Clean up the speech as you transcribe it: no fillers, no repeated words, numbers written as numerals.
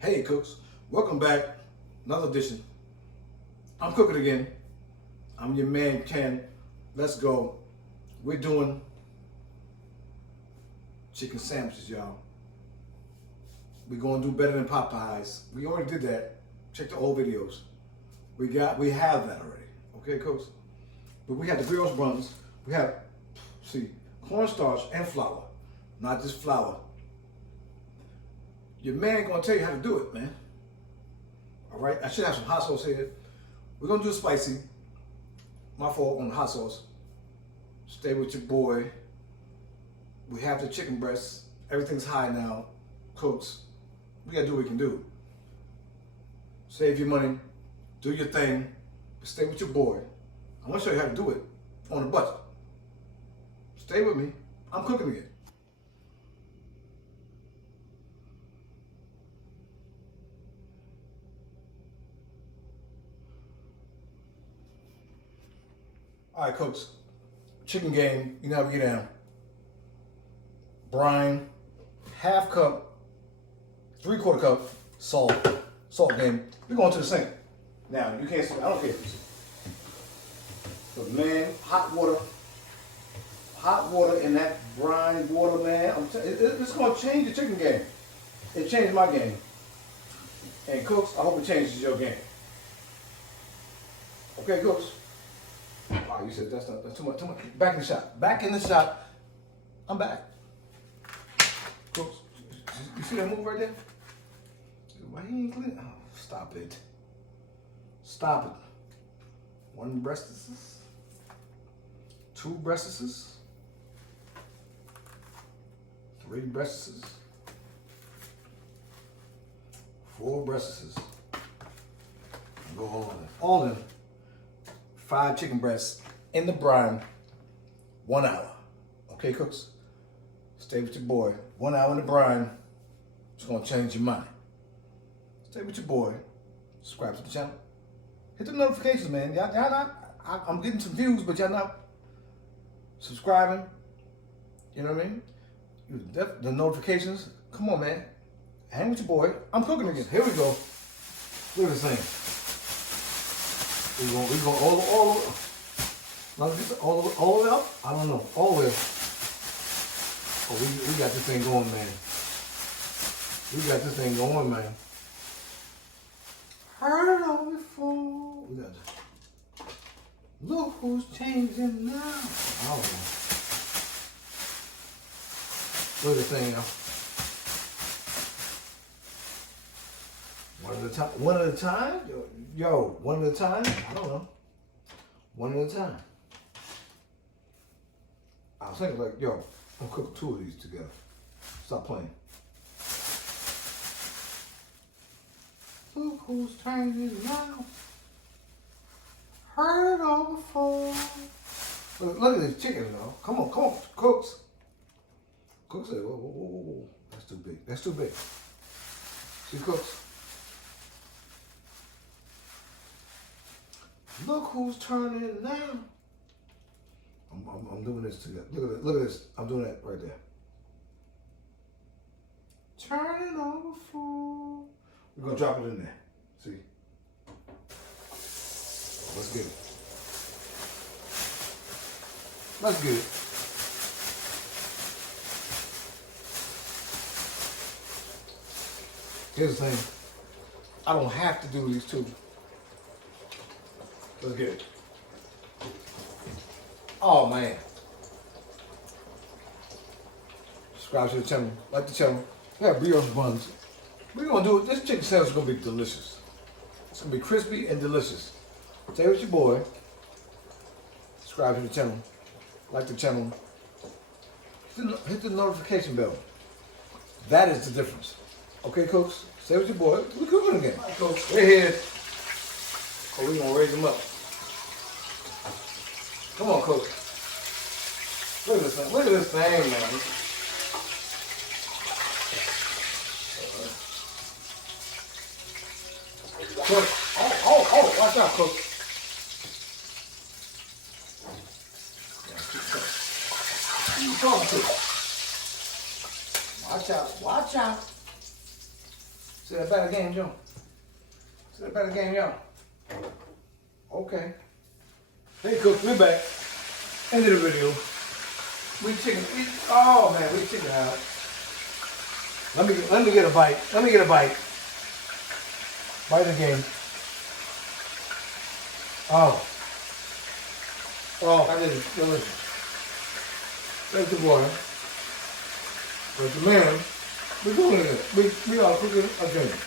Hey cooks, welcome back. Another edition. I'm cooking again. I'm your man Ken. Let's go. We're doing chicken sandwiches, y'all. We're gonna do better than Popeyes. We already did that. Check the old videos. We have that already. Okay, cooks? But we have the brioche buns. We have, cornstarch and flour. Not just flour. Your man gonna tell you how to do it, man. All right, I should have some hot sauce here. We're gonna do spicy. My fault on the hot sauce. Stay with your boy. We have the chicken breasts. Everything's high now. Cooks, we gotta do what we can do. Save your money, do your thing, but stay with your boy. I wanna show you how to do it on a budget. Stay with me, I'm cooking again. All right, cooks, chicken game, you know how we get down. Brine, half cup, 3/4 cup, salt game. We're going to the sink. Now, you can't see, I don't care if you see. But man, hot water in that brine water, man, it's going to change the chicken game. It changed my game. And cooks, I hope it changes your game. Okay, cooks? Wow, you said that's too much. Back in the shot. I'm back. Cooks, you see that move right there? Why he ain't clean? Oh, stop it. Stop it. 1 breastises. 2 breastises. 3 breastises. 4 breastises. Go all in. 5 chicken breasts in the brine, 1 hour. Okay, cooks? Stay with your boy. 1 hour in the brine. It's gonna change your mind. Stay with your boy. Subscribe to the channel. Hit the notifications, man. Y'all not, I'm getting some views, but y'all not subscribing. You know what I mean? The notifications. Come on, man. Hang with your boy. I'm cooking again. Here we go. Look at this thing. We go all the way up? I don't know. All the way up. Oh, we got this thing going, man. We got this thing going, man. Heard it all before. We got to look who's changing now. I don't know. Look at this thing, y'all. One at a time. One at a time? Yo, one at a time? I don't know. One at a time. I was thinking like, yo, I'm gonna cook 2 of these together. Stop playing. Look who's changing now. Heard it all before. Look at this chicken, though. Come on, cooks. Cooks said, whoa. That's too big. That's too big. See, cooks? Look who's turning now. I'm doing this together. Look at this. I'm doing that right there. Turning over full. We're gonna drop it in there. See? Let's get it. Let's get it. Here's the thing. I don't have to do these 2. Let's get it. Oh man. Subscribe to the channel. Like the channel. We have brioche buns. We're gonna do it. This chicken sandwich is gonna be delicious. It's gonna be crispy and delicious. Stay with your boy. Subscribe to the channel. Like the channel. Hit the notification bell. That is the difference. Okay, cooks? Stay with your boy. We're cooking again. All right, cooks. We're here. Oh, we're gonna raise them up. Come on, cook. Look at this thing. Look at this thing, man. Cook. Oh, watch out, cook. Who you talking to? Watch out. See that better game, Joe? See that better game, y'all? Okay. Hey, Cook, we back. End of the video. Oh man, we chicken out. Let me get a bite. Let me get a bite. Bite again. Oh. Oh, I did it. Delicious. That's the water. But the man, we're doing it. We are cooking again.